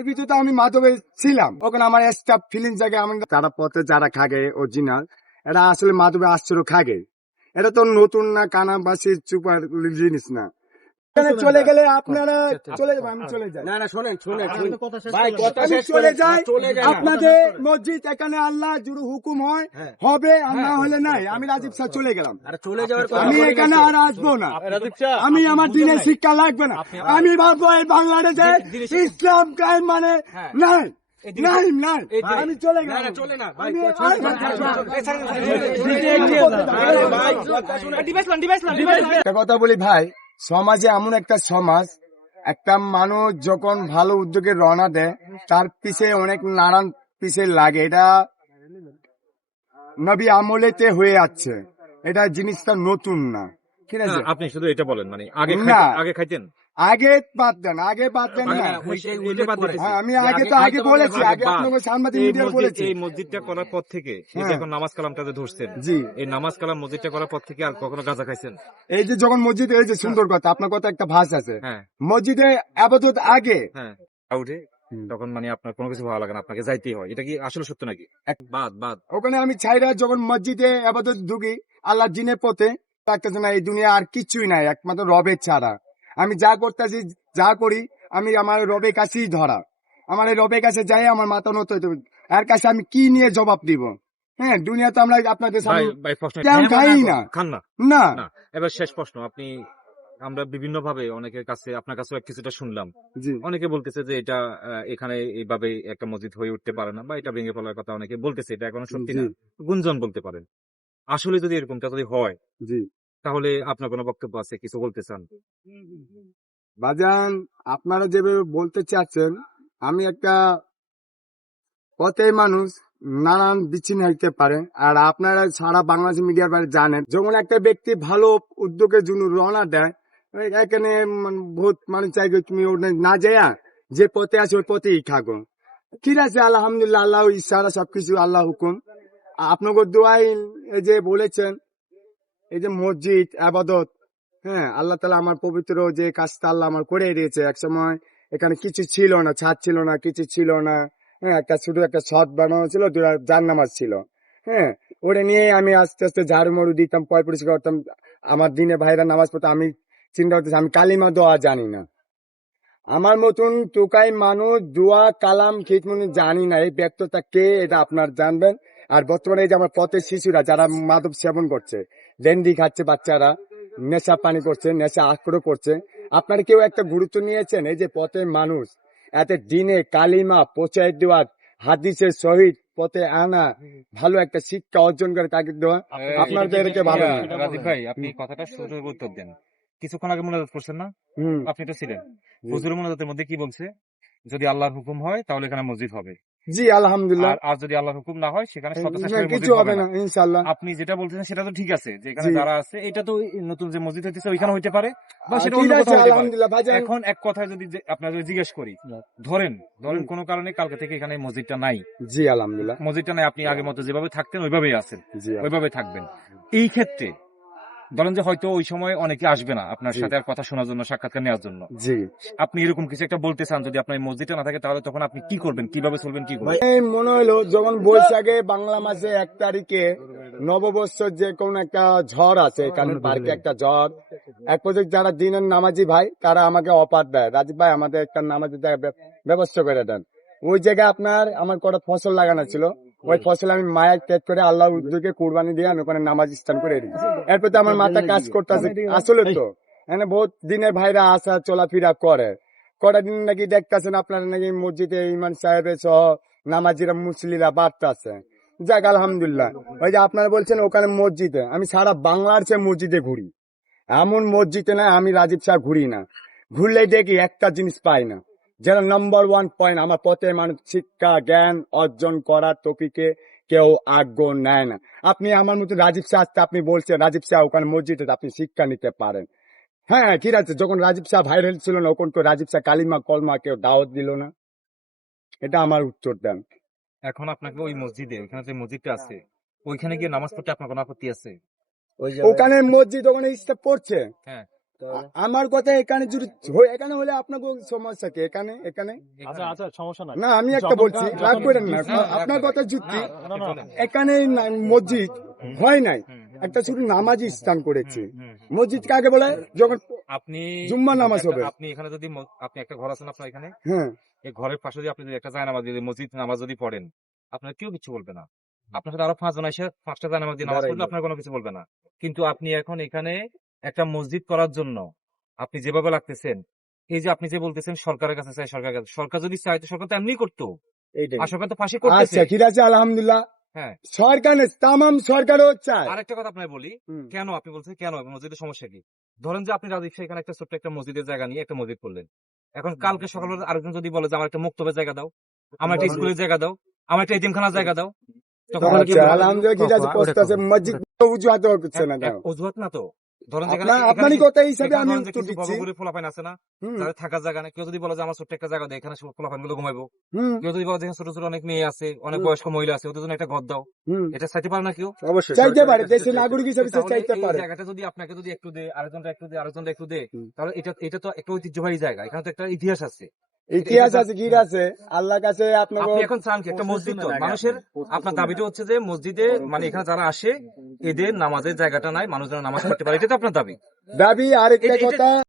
এর ভিতরে আমি মাধবে ছিলাম, ওখানে আমার স্টাফ ফিলিং জায়গায় আমি যারা পথে যারা খাগে অরিজিনাল, এরা আসলে মাধবে আশ্চর্য খাগে। এটা তো নতুন না, কানাবাসী চুপার জিনিস না। এখানে চলে গেলে আপনারা চলে যাবেন, আমি চলে যাই। না না শোনেন শোনেন ভাই কথা আমি চলে যাই। আপনাদের মসজিদ এখানে আল্লাহ জুড়ে হুকুম হয় হবে, আর না হলে নাই। আমি রাজীব স্যার চলে গেলাম, চলে যাওয়ার আমি এখানে আর আসবো না। আমি আমার দিনের শিক্ষা লাগবে না। আমি ভাববো এই বাংলাদেশে ইসলাম কায়েম মানে নাই নাই নাই, আমি চলে গেলাম। চলে না একটা কথা বলি ভাই, সমাজে এমন একটা সমাজ, একটা মানুষ যখন ভালো উদ্যোগে রওনা দেয় তার পিছে অনেক নানান পিছে লাগে। এটা নবী আমলেতে হয়ে আছে, এটা জিনিসটা নতুন না, ঠিক আছে? আপনি শুধু এটা বলেন, মানে আগে খাইতেন, আগে বাদ দেন, আগে বাদ দেন না। হ্যাঁ, আমি আগে বলেছি, আগে আপনাকে সাংবাদিক মিডিয়া বলেছি। এই মসজিদটা করার পর থেকে এই যে এখন নামাজ কালামটা যে ধরছেন, জি, এই নামাজ কালাম মসজিদটা করার পর থেকে আর কখনো গাঁজা খাইছেন? এই যে যখন মসজিদে, এই যে সুন্দর কথা, আপনার কথা একটা ভাষ আছে, হ্যাঁ মসজিদে আবাদত আগে হ্যাঁ উঠে তখন মানে আপনার কোনো কিছু ভালো লাগে না, আপনাকে যাইতেই হয়, এটা কি আসলে সত্য নাকি? বাদ ওখানে আমি ছাইরা যখন মসজিদে আবাদত ঢুকি আল্লাহ জিনের পথে, লাগতেছে না এই দুনিয়া আর কিছুই নাই একমাত্র রবের ছাড়া। আমি যা করতেছি যা করি আমি আমার রবের কাছেই ধরা। আমার এই রবের কাছে যাই, আমার মাথা নত হইতে হবে। এর কাছে আমি কি নিয়ে জবাব দিব? হ্যাঁ, দুনিয়া তো আমরা আপনাদের সামনে খাই না, খান না না। না। এবার শেষ প্রশ্ন, আপনি আমরা বিভিন্ন ভাবে অনেকের কাছে, আপনার কাছেও কিছুটা শুনলাম, জি, অনেকে বলতেছে যে এটা এখানে এইভাবে একটা মসজিদ হয়ে উঠতে পারে না, বা এটা ভেঙে ফেলার কথা অনেকে বলতেছে, এটা এখনো সত্যি না, গুঞ্জন বলতে পারেন। আসলে যদি এরকমটা যদি হয়, জি তাহলে আপনার কোনো বক্তব্য আছে, কিছু বলতে চান? বাজান, আপনারা যেভাবে বলতে চাচ্ছেন, আমি একটা পথের মানুষ, নানান বিচ্ছিন্ন হইতে পারে। আর আপনারা সারা বাংলাদেশ মিডিয়ার বাইরে জানেন, যখন একটা ব্যক্তি ভালো উদ্যোগের জন্য রওনা দেয়, এখানে বহুত মানুষ চাইবে তুমি ওটা না যাইয়া যে পথে আছে ওই পথেই থাকো। ঠিক আছে, আলহামদুলিল্লাহ, আল্লাহ ইশারা সবকিছু আল্লাহ হুকুম। আপনাকে দোয়াই এই যে বলেছেন, এই যে মসজিদ আবাদত, হ্যাঁ, আল্লাহ তালা আমার পবিত্র যে কাজটা আল্লাহ আমার করে দিয়েছে। এক সময় এখানে কিছু ছিল না, ছাদ ছিল না, কিছু ছিল না। হ্যাঁ, একটা শুধু একটা ছদ বানানো ছিল, জান নামাজ ছিল। হ্যাঁ, ওটা নিয়ে আমি আস্তে আস্তে ঝাড়ু মরু দিতাম, পয় পরিষ্কার করতাম। আমার দিনে ভাইরা নামাজ পড়তো, আমি চিন্তা করতেছি আমি কালিমা দোয়া জানি না। আমার মতন টোকাই মানুষ দোয়া কালাম খিচমুনি জানি না, এই ব্যক্তটা কে এটা আপনার জানবেন। আর বর্তমানে এই যে আমার পথের শিশুরা যারা মাদক সেবন করছে, লেন্ডি খাচ্ছে, বাচ্চারা নেশা পানি করছে, নেশা আক্রো করছে, আপনারা কেউ একটা গুরুত্ব নিয়েছেন? এই যে পথের মানুষ এত দিনে কালিমা পৌঁছায় দেওয়া, হাদিসের সহিত পথে আনা, ভালো একটা শিক্ষা অর্জন করে তাকে দেওয়া, আপনাদেরকে ভালো না। রাজীব ভাই, আপনি কথাটা সুযোগ উত্তর দেন। কিছুক্ষণ আগে মোনাজাত করছেন না, আপনি তো ছিলেন, হুজুর মোনাজাতের মধ্যে কি বলছে? যদি আল্লাহর হুকুম হয় তাহলে এখানে মসজিদ হবে। জি, আলহামদুলিল্লাহ। আর যদি আল্লাহর হুকুম না হয় সেখানে কিছু হবে না, ইনশাআল্লাহ। আপনি যেটা বলতেছেন সেটা তো ঠিক আছে, যে এখানে যারা আছে, এটা তো নতুন যে মসজিদ হইতেছে ওইখানে হইতে পারে, বা সেটা অন্য কোথাও হইতে পারে। এখন এক কথায় যদি আপনার জিজ্ঞেস করি, ধরেন কোনো কারণে কালকে থেকে এখানে মসজিদটা নাই, জি আলহামদুলিল্লাহ, মসজিদটা নাই, আপনি আগের মতো যেভাবে থাকতেন ওইভাবেই আছেন, জি ওইভাবে থাকবেন। এই ক্ষেত্রে ধরেন যে হয়তো ওই সময় অনেকে আসবে না আপনার সাথে আর কথা শোনার জন্য, সাক্ষাৎকার নেওয়ার জন্য, জি, আপনি এরকম কিছু একটা বলতে চান, যদি আপনার মসজিদটা না থাকে তাহলে তখন আপনি কি করবেন, কিভাবে চলবেন, কি করবেন? মনে হলো যখন বৈশাখে বাংলা মাসে 1 তারিখে নববর্ষর যে কোন একটা ঝড় আছে, এখানে পার্কে একটা ঝড়, এক পর্যায়ে যারা দিনের নামাজি ভাই তারা আমাকে অফার দেয়, রাজীব ভাই আমাদের একটা নামাজি ব্যবস্থা করে দেন। ওই জায়গায় আপনার আমার কটা ফসল লাগানো ছিল, ওই ফসল আমি মায়ের ত্যাগ করে আল্লাহ উদ্যোগে কুরবানি দিয়ে আমি ওখানে নামাজ স্থান করে দিই। এরপর তো আমার মাথা কাজ করতেছে, আসলে তো এখানে বহুত দিনের ভাইরা আসা চলাফেরা করে। কটা দিন নাকি দেখতেছেন আপনারা নাকি মসজিদে ইমাম সাহেবের সহ নামাজিরা মুসলিরা বাড়তেছে। যাক আলহামদুলিল্লাহ। ওই যে আপনারা বলছেন ওখানে মসজিদে, আমি সারা বাংলার চেয়ে মসজিদে ঘুরি, এমন মসজিদে না আমি রাজীব শাহ ঘুরি না। ঘুরলেই দেখি একটা জিনিস পাই না, যেটা নাম্বার 1 পয়েন্ট, আমার পথে মানুষ শিক্ষা জ্ঞান অর্জন করার টপিকে কেউ আগ্রহ নেয় না। আপনি আমার মতো রাজীব শাহ আসতে আপনি বলছেন রাজীব শাহ ওখানে মসজিদে আপনি শিক্ষা নিতে পারেন। হ্যাঁ ঠিক আছে, যখন রাজীব শাহ ভাইরাল ছিল না, ওখান তো রাজীব শাহ কালিমা কলমা কেউ দাওয়াত দিল না, এটা আমার উত্তর দেন। এখন আপনাকে ওই মসজিদে, ওইখানে যে মসজিদটা আছে, ওইখানে গিয়ে নামাজ পড়তে আপনার কোনো আপত্তি আছে? ওখানে মসজিদ ওখানে স্টাফ পড়ছে, হ্যাঁ, আমার কথা এখানে যদি এখানে হলে আপনাকে সমস্যা কি এখানে এখানে আচ্ছা আচ্ছা সমস্যা নাই। না আমি একটা বলছি রাগ করেন না আপনার কথা যুক্তি এখানে মসজিদ হয় নাই একটা শুধু নামাজি স্থান করেছে মসজিদ কাকে বলে যখন আপনি জুম্মার নামাজ হবে আপনি এখানে যদি আপনি একটা ঘর আছেন আপনার এখানে, হ্যাঁ এই ঘরের পাশে যদি আপনি যদি একটা জায়নামাজ যদি মসজিদ নামাজ যদি পড়েন, আপনার কেউ কিছু বলবে না। আপনার সাথে আরো 5 জন এসে 5টা জায়নামাজ দিয়ে নামাজ পড়লে আপনার কোনো কিছু বলবে না। কিন্তু আপনি এখন এখানে একটা মসজিদ করার জন্য আপনি যেভাবে লাগতেছেন, এই যে আপনি যে বলতেছেন সরকারের কাছে চাই, সরকারের কাছে, সরকার যদি চায় তো সরকার তো এমনি করতো, আর সরকার তো পাশে করতেছে। আচ্ছা ঠিক আছে আলহামদুলিল্লাহ হ্যাঁ, সরকার তামাম সরকারও চায় আরেকটা কথা আপনাকে বলি, কেন আপনি বলছেন কেন মসজিদের সমস্যা কি? ধরেন যে আপনি রাজীব শাহ এখানে একটা ছোট্ট একটা মসজিদের জায়গা নিয়ে একটা মসজিদ করলেন, এখন কালকে সকালবেলা আরেকজন যদি বলে যে আমার একটা মুক্তবের জায়গা দাও, আমার একটা স্কুলের জায়গা দাও, আমার একটা এতিমখানার জায়গা দাও, তখন কি আচ্ছা আলহামদুলিল্লাহ ঠিক আছে প্রস্তাব মসজিদ অজুহাত হচ্ছে না কেন অজুহাত না তো? ধরেন আপনারই কথা হিসাবে আমি উত্তর দিচ্ছি ফলাফাইন আছে না, হুম, যাদের থাকার জায়গা নেই, কেউ যদি বলে যে আমার ছোট্ট একটা জায়গা দেয় এখানে ফলাফাইন গুলো ঘুমাইবো, হুম, কেউ যদি বলে যে ছোট ছোট অনেক মেয়ে আছে, অনেক হুম। বয়স্ক মহিলা আছে, ওদের জন্য একটা ঘর দাও, হুম। এটা চাইতে পারে না কেউ? অবশ্যই চাইতে পারে দেশের নাগরিক হিসেবে সে তাহলে চাইতে এই পারে জায়গাটা যদি আপনাকে যদি একটু দে, আরেকজনটা একটু দে, আরেকজনটা একটু দে, হুম। তাহলে এটা তো একটা ঐতিহ্যবাহী জায়গা, এখানে তো একটা ইতিহাস আছে। ইতিহাস আছে কি আছে আল্লাহর কাছে আপনাকে আপনি এখন চান কি একটা মসজিদ? তো মানুষের আপনার দাবিটা হচ্ছে যে মসজিদে মানে এখানে যারা আসে এদের নামাজের জায়গাটা নাই, মানুষ যেন নামাজ পড়তে পারে, এটা তো আপনার দাবি। দাবি আরেকটা এটা- কথা